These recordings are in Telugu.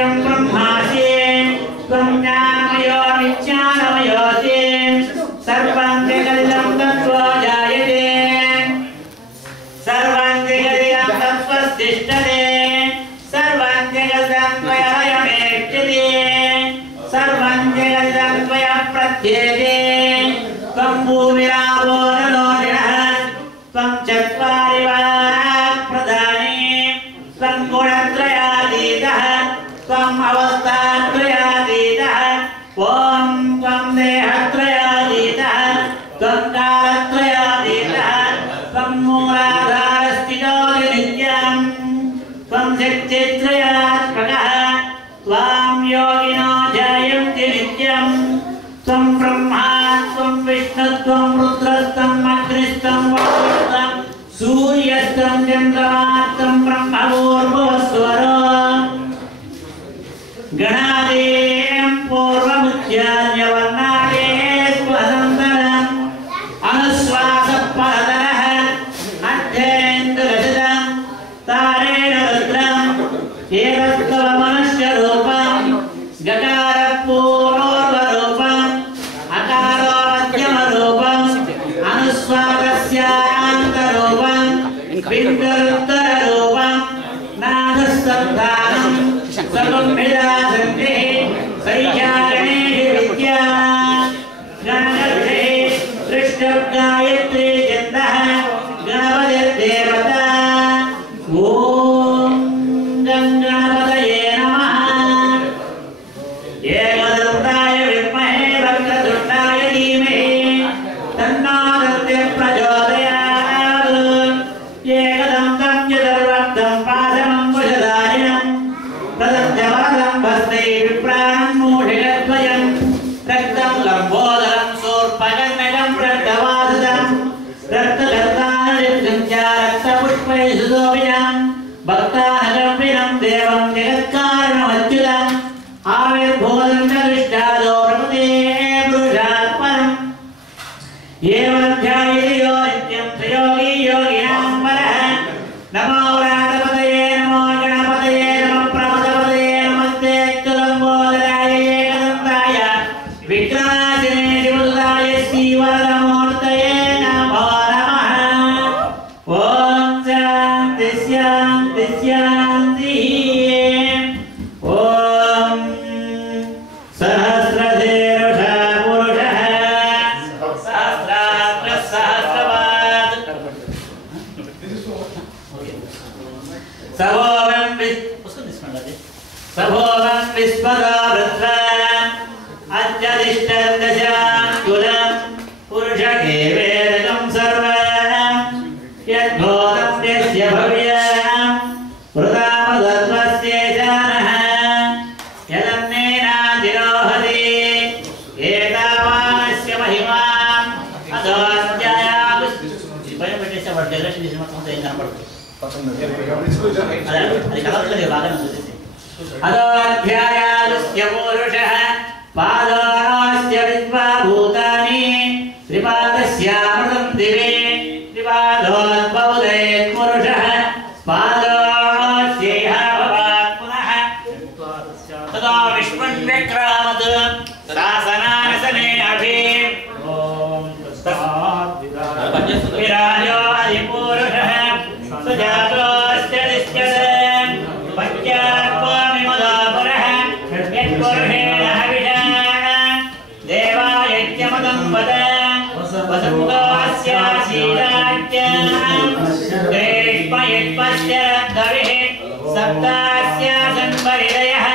नित्यं ब्रह्मासि त्वं ज्ञानमयो विज्ञानमयोऽसि सर्वं जगदिदं तत्त्वा जायते सर्वं जगदिदं तत्त्वस्तिष्ठते सर्वं जगदिदं त्वया लयमेष्यते सर्वं जगदिदं त्वया प्रत्येते त्वं भूमिरापो नलो निरः त्वं चत्वारि वाक्प्रधानी त्वं गुणत्रयातीतः त्वम् अवस्थात्रयातीतः ॐ त्वं देहत्रयातीतः त्वं कालत्रयातीतः त्वं मूलाधारस्थितो नित्यं त्वं शक्तित्रयात्मकः त्वां योगिनो ध्यायन्ति नित्यं त्वं ब्रह्मा त्वं विष्णुत्वं रुद्रस्तं अग्निस्तं वरुणस्तं सूर्यस्तं चन्द्रमास्तं ब्रह्मपूर्वस्वरो गणादेयं पूर्वमुच्चार्य वर्णादे स्वतन्त्रम् अनुश्वासपदरः अध्येन्द्ररचितं तारेण रुद्रम् एतत्त्वमनुष्यरूपं गकारपूर्वरूपम् अकारो मध्यमरूपम् अनुस्वारस्यान्तरूपम् बिन्दुरुत्तररूपम् नादस्तद्धानम् सर्वमिदासन्ते सैयारणेषु विद्या गणगर्भे सृष्टगायत्री चन्दः गणपतिर्देवता ॐ गङ्गणपतये नमः एकदन्ताय विद्महे वक्रतुण्डाय धीमहि तन्नो दन्तिः प्रचोदयात् एकदन्तं चतुर्वक्त्रं पादमङ्कुशधारिणं प्रदत्यवरदं भस्मै विप्राणं मूढिकद्वयं रक्तं लम्बोदरं शूर्पकर्णकं रक्तवासदं रक्तगर्तानलिप्तं च रक्तपुष्पैः सुशोभितं भक्तानकम्पिनं देवं जगत्कारणमच्युतम् आविर्भूतं च दृष्टादो प्रपदे पुरुषात् परम् एवं ध्यायति यो नित्यं त्रयोगी योगिनां परः नमो व्रातपतये नमो गणपतये नमः प्रमदपतये नमस्ते लम्बोदराय एकदन्ताय विक्रमासिने शिवसुताय श्रीवरदमूर्तये नमो नमः ॐ शान्ति शान्ति शान्तिः ॐ सहस्रशीर्षः पुरुषः सहस्रात्रः सहस्रपात् सभोगं विस्मतो वृत्वा अत्यधिष्ठन्दशाङ्कुलं पुरुषके वेदकं सर्वं यद्भूतं यस्य भव्यं वृथामदत्वस्येशानः यदन्नेनातिरोहति एतावानस्य महिमाम् अदोऽध्यायास्य पुरुषः पादोऽस्य विद्वाभूतानि त्रिपादस्यामृतं दिवे त्रिपादोद्बहुधेत् पुरुषः पादोऽस्यैह भवात् पुनः तदा विष्णुन्व्यक्रामत् शासनानसने अभि विराजो अधिपुरुषः सुजातोऽस्य निश्चलन् पञ्चात्वामिमदापरः यत्पुरुषेण हविषा देवायज्ञमदं वद वसुतोऽस्याशीलाख्याम् ग्रेष्मयत्पस्य रद्धविः सप्तास्यासन्परिदयः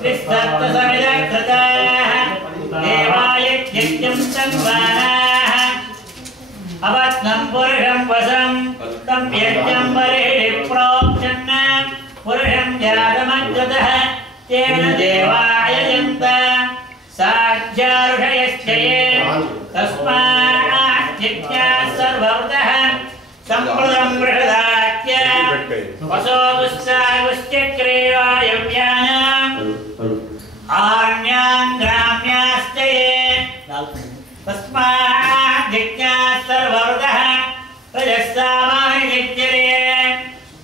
त्रिसप्तसमिदकृताः देवायज्ञं संवानाः अवत्नं पुरुषं वसं तं यज्ञं परिहि प्रोक्षन् पुरुषं जातमग्रतः तेन देवायजन्त साध्यारुषयश्चये तस्माज्ञाः सर्ववृतः सम्प्रदं बृहदाख्य वसोगुश्चागुश्चक्रे वायव्यानाम् आण्यां ग्राम्याश्चये तस्माज्ञाः सर्ववृतः रजस्सामानिज्ञरे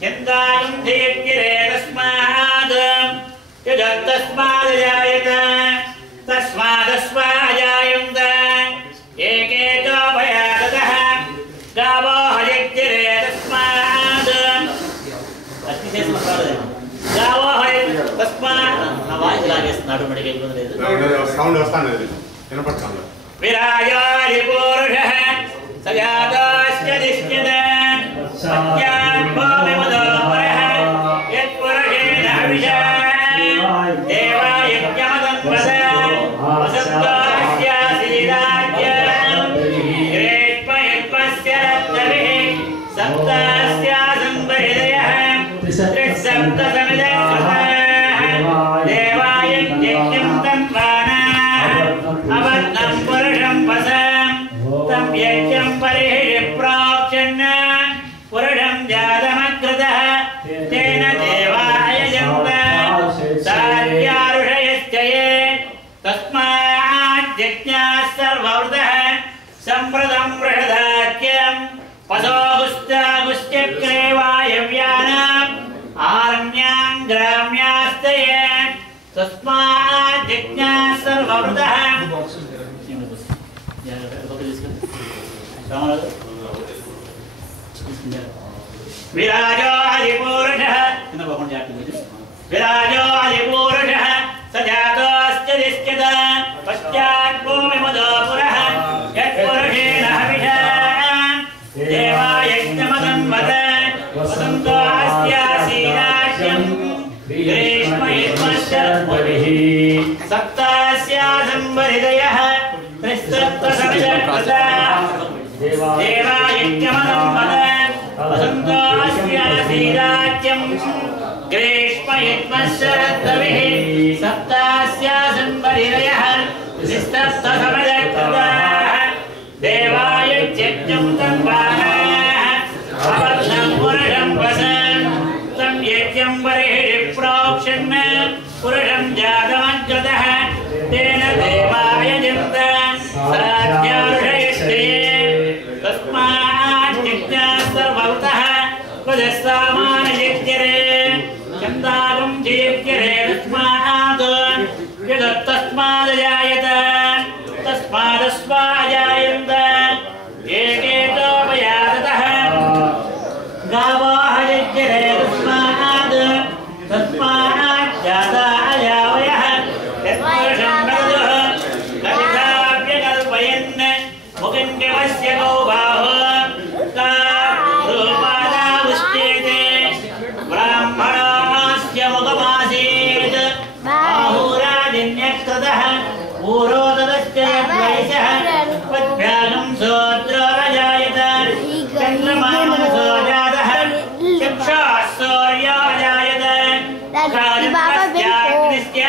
यन्तायुं धीर्गिरे तस्मात् यजत् गावो हयज्ञरे तस्मात् अति చేసిన పర్వాలేదు गावो हय तस्मात् నా వాయిస్ లాగేస్తున్నాడు మడికి ఇబ్బంది లేదు సౌండ్ వస్తానే వినపడుతుంది విరాజాలి పురుషః సజాతాశ్చ దిశ్యత సత్యాన్ భూమిమదోపరః యత్పురుషేణ హవిషా దేవాయజ్ఞమదం వద వసంతాస్యాసీరాజ్యం గ్రేష్మయత్వస్య రత్తవిః సప్తాస్యాసంబరిదయః త్రిసప్తసమిదః దేవాయజ్ఞం తన్వానాః అవత్నం పురుషం వసం తం యజ్ఞం పరిహిరి ప్రోక్షణ పురుషం జాతమకృతః తేన దేవాయ జంత సాధ్యారుషయశ్చయే తస్మాత్ యజ్ఞాః సర్వవృతః సంప్రదం బృహదాఖ్యం పశోగుశ్చాగుశ్చక్రే వాయవ్యానాం ఆరణ్యాం గ్రామ్యాస్తయే తస్మాత్ యజ్ఞాః సర్వవృతః విరాజో హరిపురుషః విరాజో హరిపురుషః సజాతోస్య దిశ్యత పశ్చాత్ భూమిమదోపురః యత్పురుషేణ హవిషా దేవాయజ్ఞమదం వద వసంతాస్యాసీరాజ్యం గ్రీష్మయత్వస్య రత్తవిః సప్తాస్యాసంబరిదయః త్రిసప్తసమిదః దేవాయజ్ఞమదం వద వసంతాస్యాసీరాజ్యం గ్రీష్మయత్వస్య రత్తవిః సప్తాస్యాసంబరిదయః త్రిసప్తసమిదః దేవాయజ్ఞం తన్వానాః అవత్నం పురుషం వసం తం యజ్ఞం పరిహిరి ప్రోక్షణ పురుషం జాతమగ్రతః తేన దేవాయ జంత సాధ్యారుషయశ్చయే తస్మాత్ యజ్ఞాః సర్వవృతః వదస్సామానయజ్ఞరే చందాగం జయజ్ఞరే తస్మాత్ యదత్తస్మాదజాయత తస్మాదస్మాజాయంత ఏకేతోపయాతతః గావో హయజ్ఞరే తస్మాత్ తస్మాత్ జాతా అయావయః యత్పురుషం వదతుః కవితాభ్యకల్పయన్ ముఖంగవస్య గౌబాహో రూపాదావుశ్చేతే బ్రాహ్మణాస్య ముఖమాసీత్ బాహురాజన్యకృతః పూరోదరస్య యద్వైశః పద్భ్యాగం సోద్రోరజాయత చంద్రమానసో జాతః చక్షుః సూర్యోజాయత కాళికాస్యాగ్నిస్య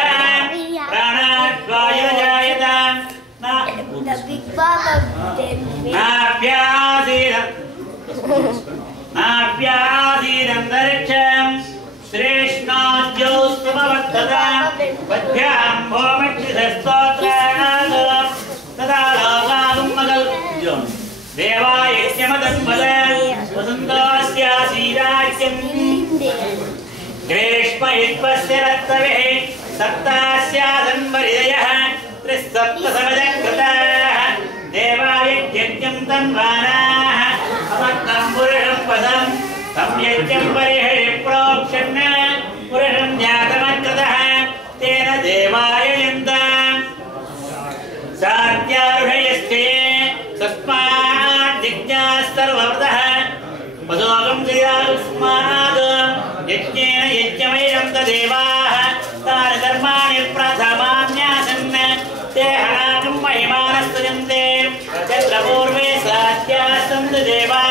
ప్రాణాద్వాయురజాయత నాభ్యాసీదంతరిక్షం శ్రేష్ణోజ్యోస్తమవర్తత పద్భ్యాం భూమిక్షిస్తోత్రాణాత్ తదా లోకాగుమ్మగల్జ్యోం దేవాయజ్ఞమదం వద వసంతోస్యాసీరాజ్యం గ్రీష్మయత్వస్య రత్తవిః సప్తాస్యాసంబరిదయః త్రిసప్తసమిదః దేవాయజ్ఞం తన్వానాః అవత్నం పురుషం వసం తం యజ్ఞం పరిహిరి ప్రోక్షణ పురుషం జాతమకృతః తేన దేవాయ జంత సాధ్యారుషయశ్చయే తస్మాత్ యజ్ఞాః సర్వవృతః పశోగం జయాస్మాద్ యజ్ఞేన యజ్ఞమయం దేవాః తాని కర్మాణి ప్రథమాన్యాసన్ తే హనాకం మహిమానస్తుజంతే తత్ర పూర్వే సాధ్యాసంతు దేవాః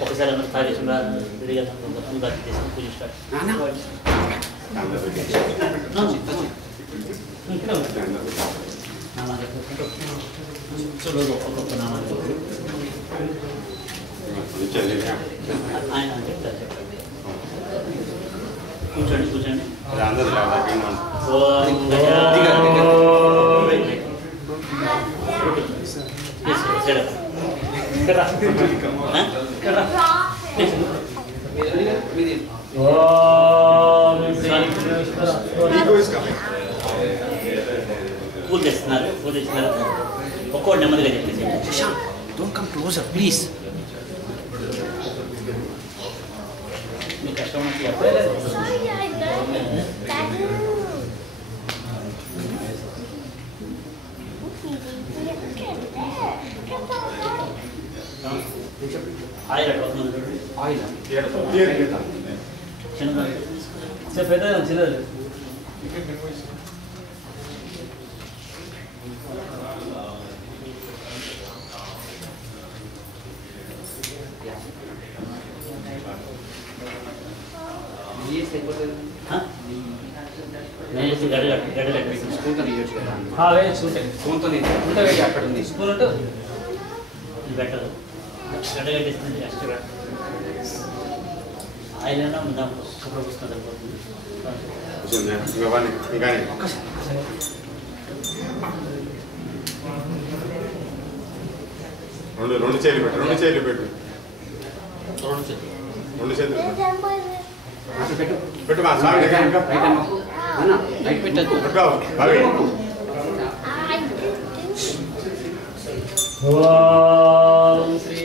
ఒకసారి కూర్చోండి కూర్చోండి. అది అందదు కదా ఓం పూజ చేస్తున్నారు. పూజ చేస్తున్నారు. ఒక్కోటి నెమ్మదిగా చెప్పేసి. Don't come closer, please. మీకు కష్టం ఉన్నట్టు ఆయిల్ అట్లా వస్తుంది. Oil. చిన్నగా చిన్నది. నేను చేసి గడ్డ కట్టేస్తాను. స్పూన్తో వేయచ్చు కదా. స్పూన్తో అక్కడ ఉంది స్పూన్ ఉంటే ఇది బెటర్. గడ్డ కట్టేస్తుంది కష్టం. ఆయిల్ అయినా ఉందాం కప్పుడు పుస్తకం సరిపోతుంది. ఇంకా రెండు చేతులు పెట్టు. రెండు చేతులు పెట్టు. రెండు చేతులు పెట్టు. మా స్వామి దగ్గర ఇంకా పెట్టద్దు. పెట్టుకో బాగా. ఓం శ్రీ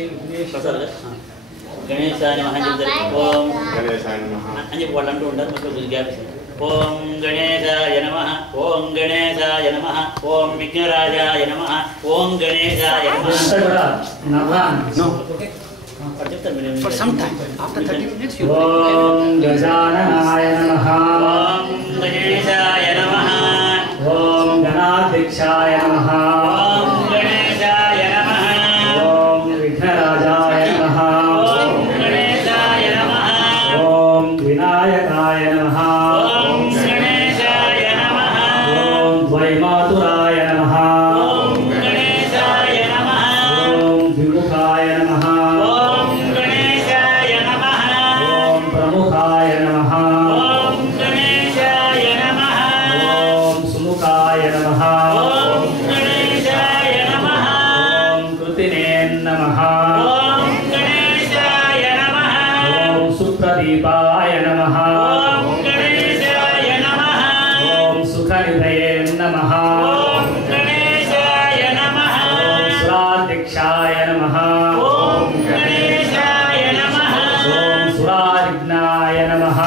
గణేశాయ నమః అని చెప్తారు. ఓం గణేశాయ నమః అని చెప్పి వాళ్ళు అంటూ ఉంటారు. మొత్తం కొద్దిగా గ్యాప్ ఇస్తారు. ఓం గణేశాయ నమః. ఓం గణేశాయ నమః. ఓం విఘ్నరాజాయ నమః. ఓం గణేశాయ నమః. చెప్తారు మీరు. For some time, after 30 minutes, you ఓం గజాననాయ నమః. ఓం గణేశాయ నమః. ఓం గణాధ్యక్షాయ నమః. ఓం గణేశాయ నమః. ఓం విఘ్నరాజాయ నమః. ఓం గణేశాయ నమః. ఓం వినాయకాయ నమః. ఓం గణేశాయ నమః. ఓం ద్వైమాతురాయ నమః. ఓం గణేశాయ నమః. ఓం ద్విముఖాయ నమః. ఓం గణేశాయ నమః. ఓం ప్రముఖాయ నమః. ఓం గణేశాయ నమః. ఓం సుముఖాయ నమః. ఓం గణేశాయ నమః. ఓం కృతినే నమః. ఓం గణేశాయ నమః. ఓం సుప్రదీపాయ నమః. ఓం గణేశాయ నమః. ఓం సుఖనిధయే నమః. ఓం గణేశాయ నమః. ఓం సురాధ్యక్షాయ నమః. ఓం గణేశాయ నమః. ఓం సురావిఘ్నాయ నమః.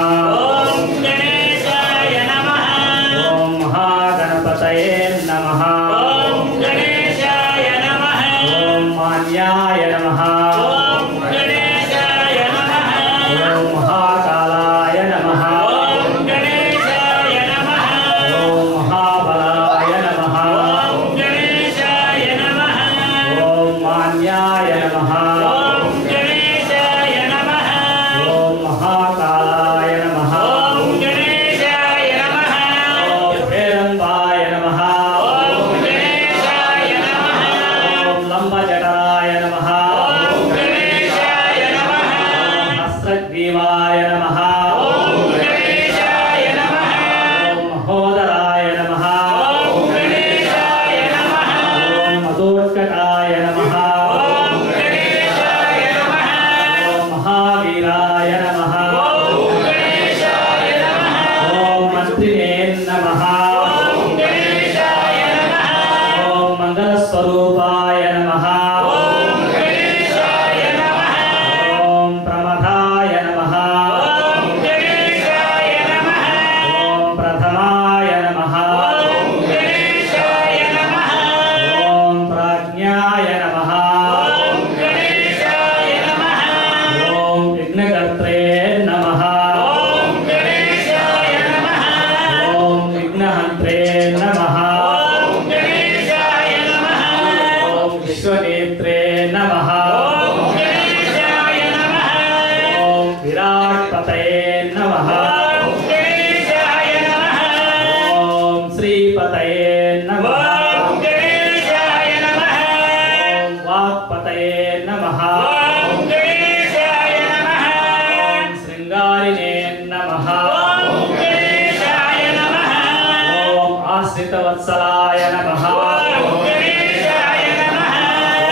श्रितवत्सलाय नमः ఓం గణేశాయ నమః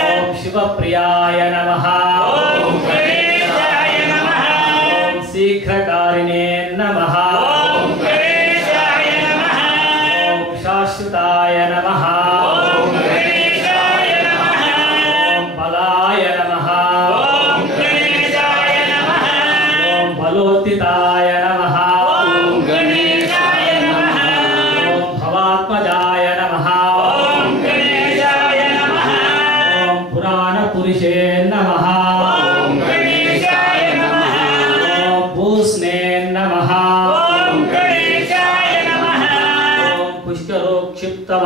ఓం శివప్రియాయ నమః ఓం గణేశాయ నమః ఓం శీఘ్రకారిణే నమః ఓం గణేశాయ నమః ఓం శాశ్వతాయ నమః ఓం గణేశాయ నమః ఓం బలాయ నమః ఓం గణేశాయ నమః ఓం బలోత్తితాయ నమః ఓం గణేశాయ నమః ఓం భవాత్మజాయ నమః ఓం గణేశాయ నమః ఓం పురాణపురుషే నమః ఓం గణేశాయ నమః ఓం భూస్నే నమః ఓం గణేశాయ నమః ఓం పుష్కరోక్షిప్తవారణాయ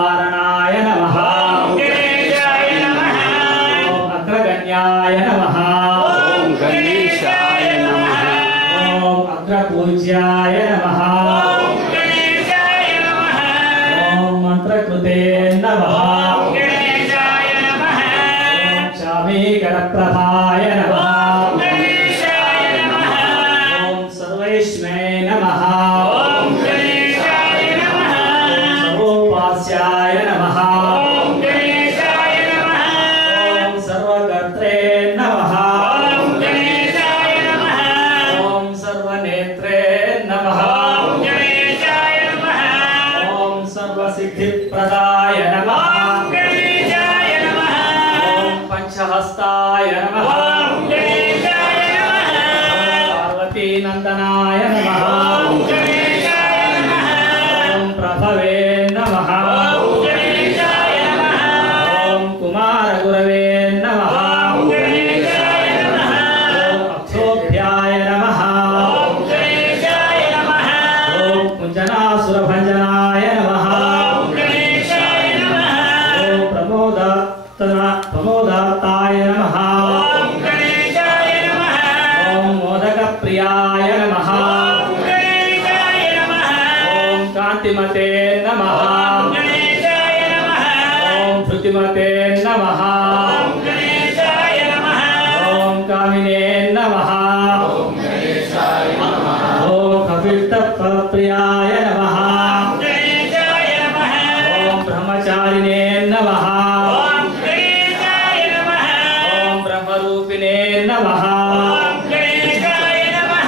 నమః ఓం గణేశాయ నమః ఓం అగ్రగణ్యాయ నమః ఓం గణేశాయ నమః ఓం అగ్రపూజ్యాయ నమః ఓం గణేశాయ నమః ఓం మంత్రకృతే నమః ఓం గణేశాయ నమః ఓం చామీకరప్రభాయ నమః ఓం గణేశాయ నమః ఓం సర్వైష్ణే నమః ఓం గణేశాయ నమః సర్వోపాస్యాయ నమః ఓం గణేశాయ నమః ఓం సర్వకర్త్రే నమః ఓం గణేశాయ నమః ఓం సర్వనేత్రే నమః ఓం గణేశాయ నమః ఓం సర్వసిద్ధిప్రదాయ నమః ఓం గణేశాయ నమః ఓం పంచహస్తాయ నమః ఓం గణేశాయ నమః పార్వతీనందనాయ నమః ఓం గణేశాయ నమః ఓం ప్రభవే నమః ఓం గణేశాయ నమః ఓం కుమారగురవే నమః ఓం గణేశాయ నమః ఓం అక్షోభ్యాయ నమః ఓం గణేశాయ నమః ఓం కుంజనాసురభంజనాయ నమః ఓం గణేశాయ నమః ఓం ప్రమోదాత్తాయ నమః ఓం గణేశాయ నమః ఓం మోదకప్రియాయ నమః ఓం గణేశాయ నమః ఓం కాంతిమతే నమః ఓం గణేశాయ నమః ఓం ధృతిమతే నమః ఓం గణేశాయ నమః ఓం కామినే నమః ఓం గణేశాయ నమః ఓం కపిత్తప్రియాయ నమః ఓం గణేశాయ నమః ఓం బ్రహ్మచారిణే నమః ఓం గణేశాయ నమః ఓం బ్రహ్మరూపిణే నమః ఓం గణేశాయ నమః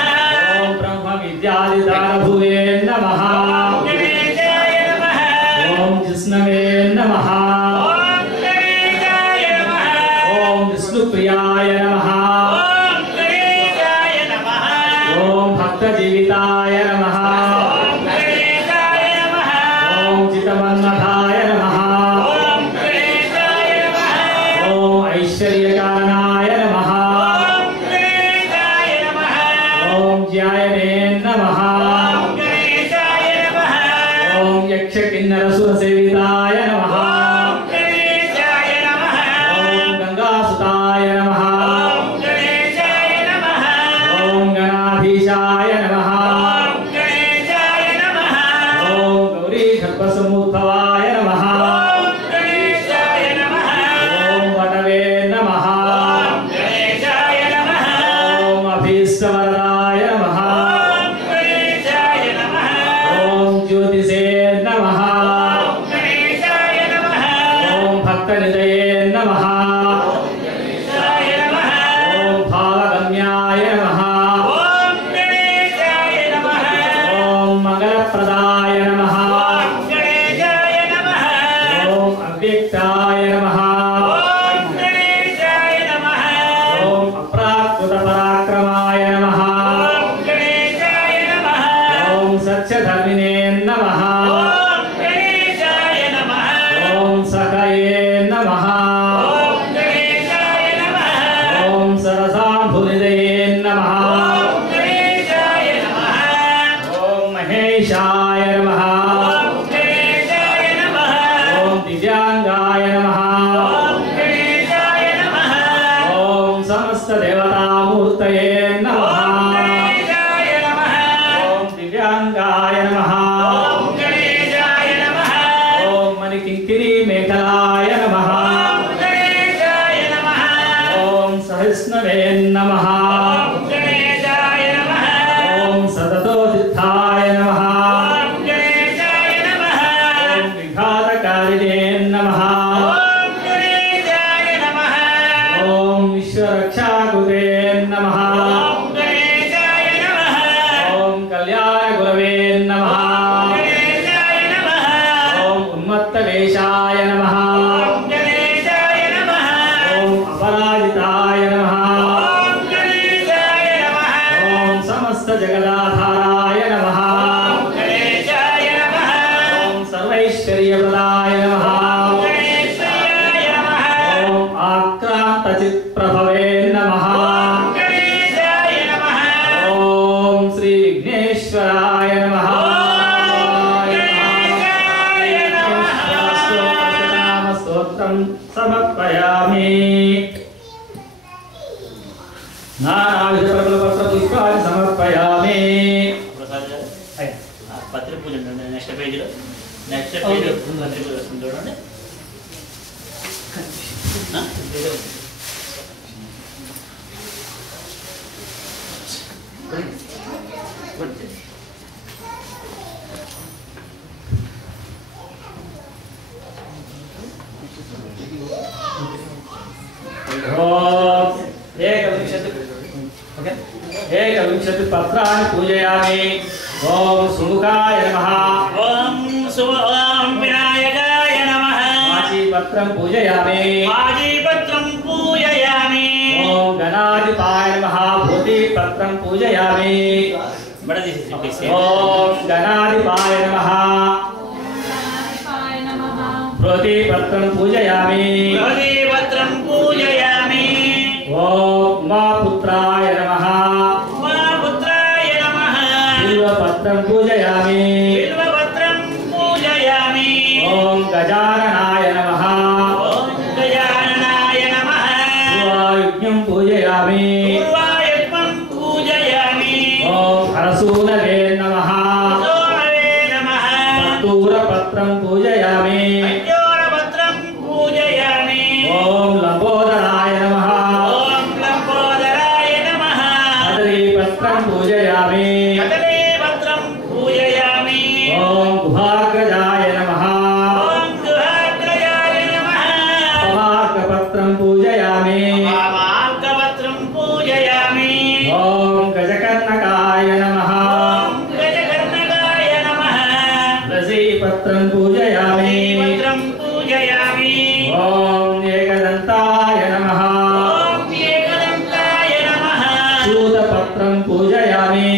ఓం బ్రహ్మ విద్యాదిదానభువే నమః ఓం గణేశాయ నమః ఓం జిష్ణవే నమః ఓం గణేశాయ నమః ఓం విష్ణుప్రియాయ నమః ఓం గణేశాయ నమః ఓం భక్తజీవితాయ నమః ఓం గణేశాయ నమః ఓం చితమన్మథాయ నమః ఓం గణేశాయ నమః ఓం ఐశ్వర్యకారణాయ నమః ఓం గణేశాయ నమః ఓం జ్యాయనే నమః ఓం గణేశాయ నమః ఓం యక్షకిన్నరసురసేవితాయ నమః ఓం గణేశాయ నమః ఓం గంగాసుతాయ నమః ఓం గణేశాయ నమః ఓం గణాధీశాయ నమః ఓం గణేశాయ నమః ఓం గౌరీగర్భసముద్భవాయ నమః ఓం గణేశాయ నమః ఓం వటవే నమః ఓం గణేశాయ నమః ఓం అభీష్టవరదాయ నమః ఓం గణేశాయ నమః ఓం జ్యోతిషే నమః ఓం గణేశాయ నమః ఓం భక్తనిధయే నమః ఓం గణేశాయ నమః ఓం భావగమ్యాయ నమః ఓం గణేశాయ నమః ఓం మంగళప్రదాయ నమః ఓం గణేశాయ నమః ఓం అవ్యక్తాయ నమః ఓం గణేశాయ నమః ఓం అప్రాకృత పరాక్రమాయ నమః ఓం గణేశాయ నమః ఓం సత్యధర్మినే నమః ఓం గణేశాయ నమః ఓం సఖయే నమః ఓం గణేశాయ నమః ఓం సరసాంభునిదయే నమః ఓం గణేశాయ నమః ఓం మహేశాయ నమః ఓం గణేశాయ నమః ఓం దివ్యాంగాయ నమః ఓం గణేశాయ నమః ఓం సమస్తదేవతామూర్తయే నమః ఓం గణేశాయ నమః ఓం దివ్యాంగాయ నమః ఓం గణేశాయ నమః ఓం మణికింకిరీ మేఖలాయ నమః ఓం గణేశాయ నమః ఓం సహిష్ణవే నమః ఓం గణేశాయ నమః ఓం సతతోదిత్తాయ నమః ఓం గణేశాయ నమః ఓం विष्णवे नमः ओम उन्मत्तवेशाय नमः ओम अपराजिताय नमः ओम समस्त जगदाधाराय नमः ओम सर्वैश्वर्यप्रदाय नमः ओम आक्रान्तचित्प्रभवे नमः ओम श्री विघ्नेश्वराय नमः स्तोत्रं समर्पयामि नानाविधपत्रपुष्पाणि समर्पयामि ప్రసాద్ గారు పత్రి పూజ ఉంటుంది నెక్స్ట్ పేజీలో నెక్స్ట్ పేజ్ పత్రి పూజ వస్తుంది చూడండి एकविंशति पत्राणि पूजयामि ओम सुमुखाय नमः ఓం ఓం వినాయకాయ నమః वाचीपत्रं पूजयामि వాజీపత్రం పూజయామి ओम गणाधिपाय नमः भूतिपत्रं पूजयामि बड़ा दिस ओम गणाधिपाय नमः भूतिपत्रं पूजयामि వాజీపత్రం పూజయామి ओम उमापुत्राय नमः ఉమాపుత్రాయ నమః बिल्वपत्रं पूजयामि బిల్వపత్రం పూజయామి ओम गजाननाय नमः ఓం గజాననాయ నమః पूर्वायुज्ञं पूजयामि పూర్వాయుగ్మం పూజయామి ओम हरसूनवे नमः సోమవే నమః कस्तूरपत्रं पूजयामि అంజూరపత్రం పూజయామి ओम लंबोदराय नमः ఓం లంబోదరాయ నమః कदलीपत्रं पूजयामि కదలీపత్రం పూజయామి ओम गुहाग्रजाय नमः ఓం గుహాగ్రయాయ నమః पवार्कपत्रं पूजयामि వామార్కపత్రం పూజయామి ओम गजकर्णकाय नमः ఓం గజకర్ణకాయ నమః लसीपत्रं पूजयामि పత్రం పూజయామి ओम एकदन्ताय नमः ఓం ఏకదంతాయ నమః शूतपत्रं पूजयामि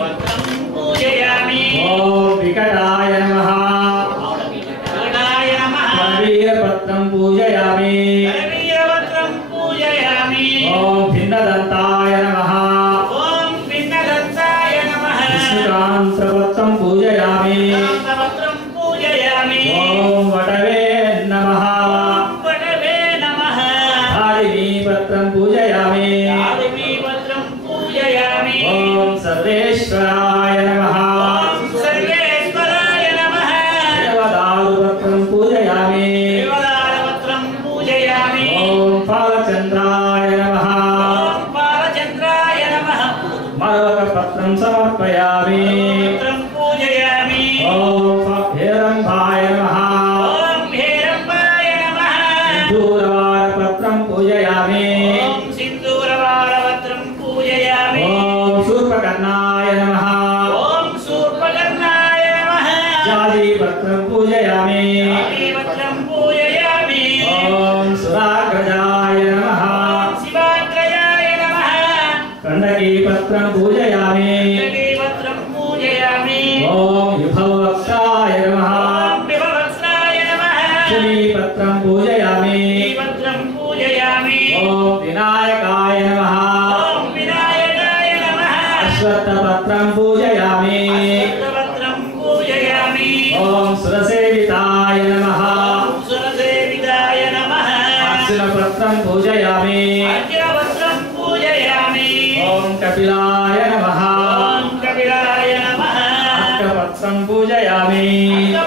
పత్రం పూజయామి ओम विकटाय नमः వికటాయ నమః वीरपत्रं पूजयामि కరవీరపత్రం పూజయామి ओम भिन्नदन्ताय नमः ఓం భిన్నదంతాయ నమః विष्णुकान्तपत्रं पूजयामि పత్రం పూజయామి ओम वटवे नमः వటవే నమః धारिणीपत्रं पूजयामि ఆదిపత్రం పూజయామి ओम सर्वेश्वराय नमः ఓం సర్వేశ్వరాయ నమః देवदारुपत्रं पूजयामि దేవదారపత్రం పూజయామి ओम फालचन्द्राय नमः ఓం బాలచంద్రాయ నమః मरवकपत्रं समर्पयामि పత్రం పూజయామి ओम हेरम्बाय नमः ఓం హేరంబాయ నమః दूरवारपत्रं पूजयामि ఓం సింధూరవారపత్రం పూజయామి ओम शूर्पकर्णाय नमः ఓం శూర్పకర్ణాయ నమః जाजीपत्रं पूजयामि పత్రం పూజయామి ओम सुराग्रजाय नमः ఓం శివాగ్రయాయ నమః कण्डकीपत्रं पूजयामि పత్రం పూజయామి ओम विभववक्त्राय नमः ఓం విభవత్సాయ నమః शनीपत्रं पूजयामि పత్రం పూజయామి ओम विनायकाय नमः ఓం వినాయకాయ నమః अश्वत्थपत्रं पूजयामि పత్రం పూజయామి ओम सुरसेविताय नमः ఓం సురసేవితాయ నమః अर्जुनपत्रं पूजयामि అర్జునపత్రం పూజయామి ओम कपिलाय नमः ఓం కపిలాయ నమః अर्कपत्रं पूजयामि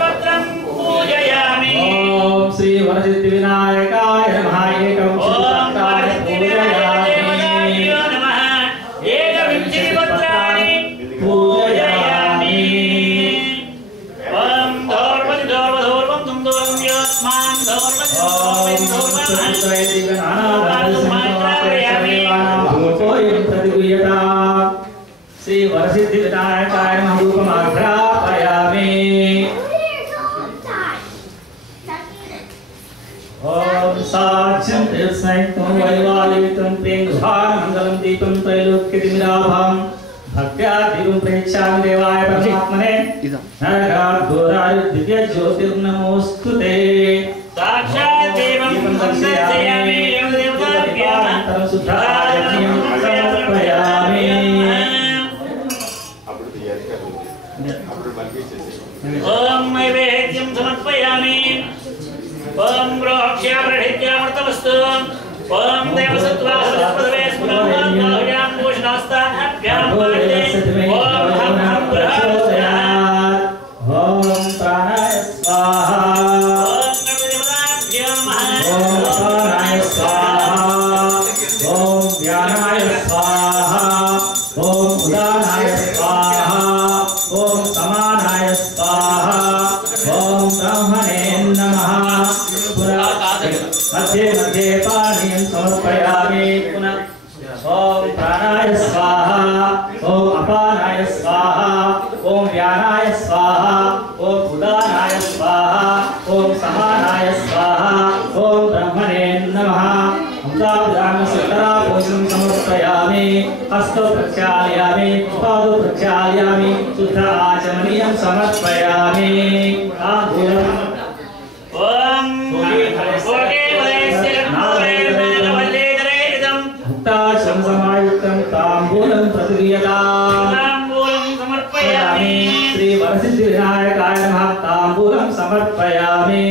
పత్రం పూజయామి ओम श्री वरसिद्धिविनायकाय नमः एकं ఓం पत्राय पूजयामि దేవతాభ్యో నమః ఏకవింశతి పత్రాణి పూజయామి ఓం దౌర్వతి దౌర్వధౌర్వం తుం దౌర్వ్యోస్మాన్ దౌర్వతి ओम श्री वरसिद्धिविनायकाय नमः रूपमाघ्रा तं वैवालितं प्रेङ्गुहारमङ्गलं दीपं त्रैलोक्यतिमिराभां भक्त्या दीपं प्रयच्छामि देवाय परमात्मने नरकाद्घोराय दिव्यज्योतिर्नमोऽस्तु ते साक्षात् देवं दर्शयामि देवताभ्यां शुद्धायज्ञं समर्पयामि ओम नैवेद्यं समर्पयामि ओम रोक्ष्यामृतमस्तु ओम देवसत्त्वासुरपदवे स्मृत्यां भूषणास्ताभ्यां पादे ओम हम प्रचोदयात् ओम प्राणाय स्वाहा ओम नमोदेवताभ्यां ओम अपानाय स्वाहा ओम व्यानाय स्वाहा ओम उदानाय स्वाहा ओम समानाय स्वाहा ओम ब्रह्मणे नमः मध्ये मध्ये पानीयं समर्पयामि पुनः ओम प्राणाय स्वाहा ओम अपानाय स्वाहा ओम व्यानाय स्वाहा ओम उदानाय स्वाहा ओम समानाय स्वाहा ओम ब्रह्मणे नमः अमृताभ्यामसकराभूषणं समर्पयामि हस्तौ प्रक्षालयामि पादौ प्रक्षालयामि शुद्ध आचमनीयं समर्पयामि ताम्बूलम् ओम भक्ताश्रमसमायुक्तं ताम्बूलं प्रतिक्रियताम् ताम्बूलं समर्पयामि श्री वरसिद्धिविनायकाय नमः ताम्बूलं समर्पयामि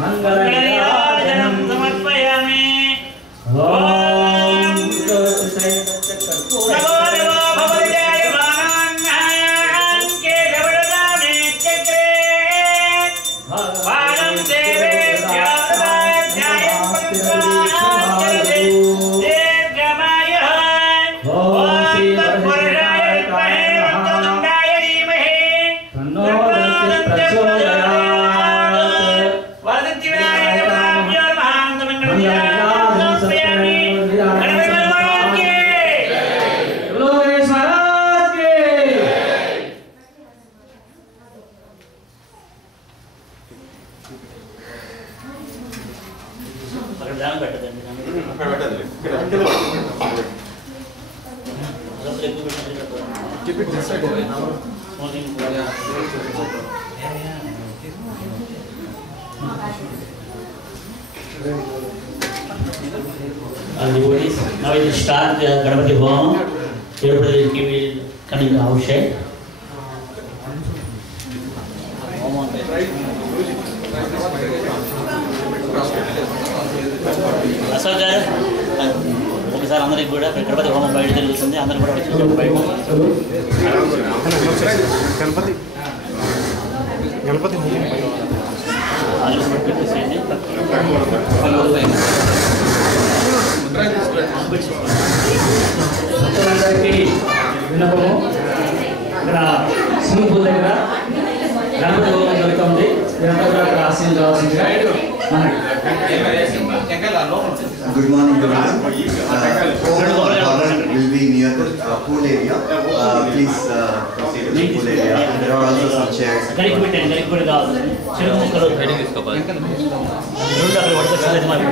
मंगलनीराजनं समर्पयामि ओम नमो भवदयाय मानान् के जवरदाने चक्रे वालं देवे ध्यानदाध्यायं पवित्राचरते दीर्घमायुः ओम तत्पुरुषाय विद्महे वक्रतुण्डाय धीमहि तन्नो प्रचोदयात् वरसिद्धिविनायकाय नमः समर्पयामि गणपति भगवान की गणेश महाराज के అక్కడ దాని పెట్టదండి అక్కడ పెట్టండి Keep it this side. Now we will start the Ganapati Home. Everybody will coming outside. అసలు గారు ఒకసారి అందరికి కూడా గణపతి హోమం బయట జరుగుతుంది అందరూ కూడా వచ్చి బయట గణపతి గణపతి పెట్టేసేయండి భక్తులందరికీ విన్నపము ఇక్కడ స్విమ్మింగ్ పూల్ దగ్గర గణపతి హోమం జరుగుతుంది మీరంతా కూడా అక్కడ ఆశీర్వదించవలసిందిగా Good morning, everyone. Home or garden will be near the pool area. Please proceed to the pool area. There are also some chairs. గడికి పెట్టండి గడికి కూడా కావాలి చెరుకు ముక్కలు రెండు అక్కడ పట్టుకొచ్చింది మరి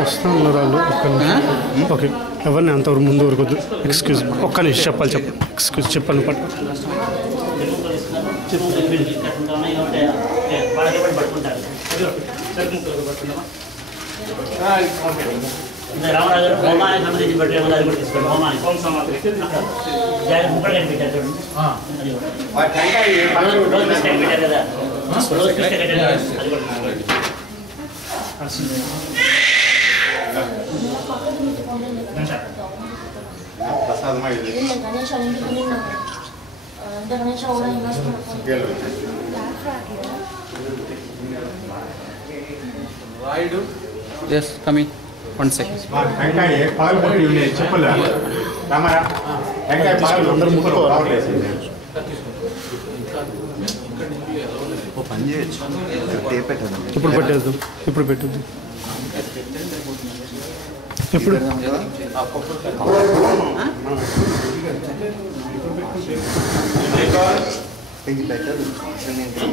వస్తున్నారు వాళ్ళు ఓకే ఎవరిని అంతవరకు ముందు వరకు ఎక్స్క్యూజ్ ఒక్క నిమిషం చెప్పాలి ఎక్స్క్యూజ్ చెప్పండి పట్టు రామరాజు గారు హోమానికి సంబంధించి పెట్టే అది కూడా తీసుకోండి హోమానికి ముక్కలు కనిపెట్టారు చూడండి రోజు బిస్కెట్ పెట్టారు కదా రోజు బిస్కెట్ పెట్టారు కదా అది కూడా తీసుకోండి ప్రసాదమా ఇది గణేష్ అంటే గణేష్ కూడా invest Yes, come in. 1 second. వెంకాయ పాలు పట్టి ఉన్నాయి చెప్పులు రామారా వెంకాయ పాలు అందరూ ముక్కలు రావట్లేదు ఓ పని చేయొచ్చు టేప్ పెట్టండి. ఇప్పుడు పెట్టేద్దాం ఎప్పుడు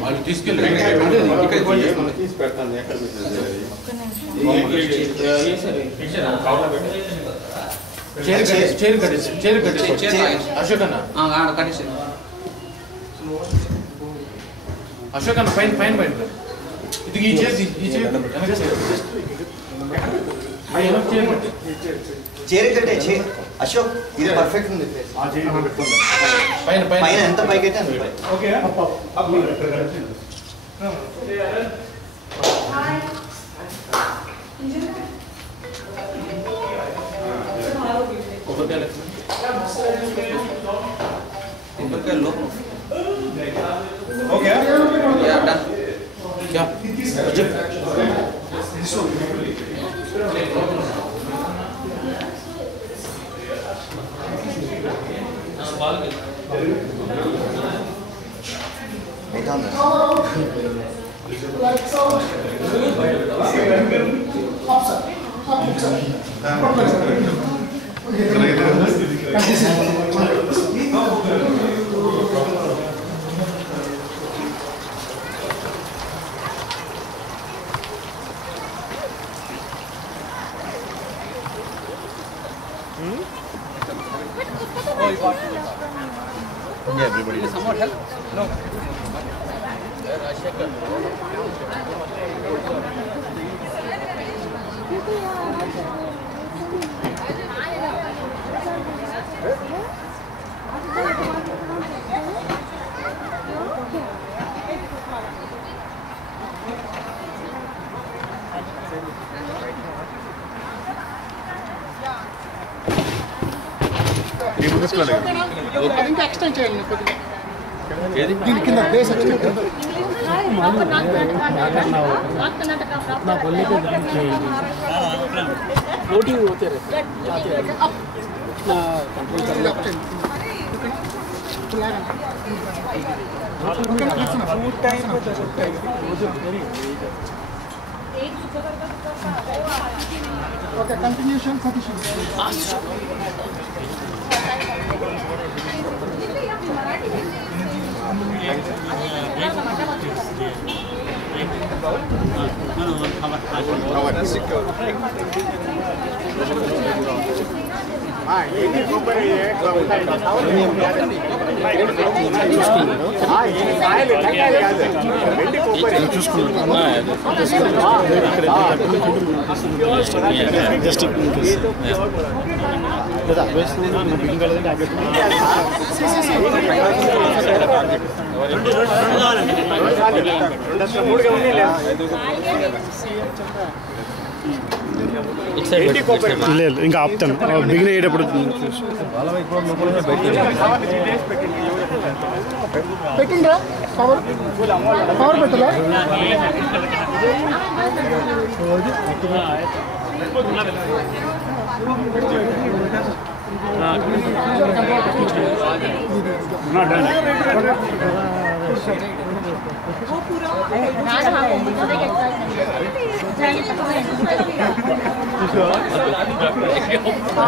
వాళ్ళు తీసుకెళ్ళి తీసి పెడతాను ఎక్కడ చైర్ కట్టేసి అశోక్ అన్న అశోక్ అన్న పైన పైన పైన ఇది ఈ చైర్ చైర్ కట్టే చైర్ అశోక్ ఇది పర్ఫెక్ట్ ఉంది పైన పైన పైన ఎంత పైకి అయితే అంత పైకి okay okay Somewhat help? No. ఇంకా ఎక్స్టెండ్ చేయండి కొద్దిగా దీని కింద బేస్ ఎక్స్టెండ్ फ्लोटिंग होते रहते कंटिन्यूशन జస్ట్ లేదు ఇంకా ఆపుతాను బిగిన్ అయ్యేటప్పుడు పెట్టిండ్రా పవర్ పవర్ పెట్టలా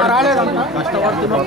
రాలేదన్నా కష్టపడుతున్నా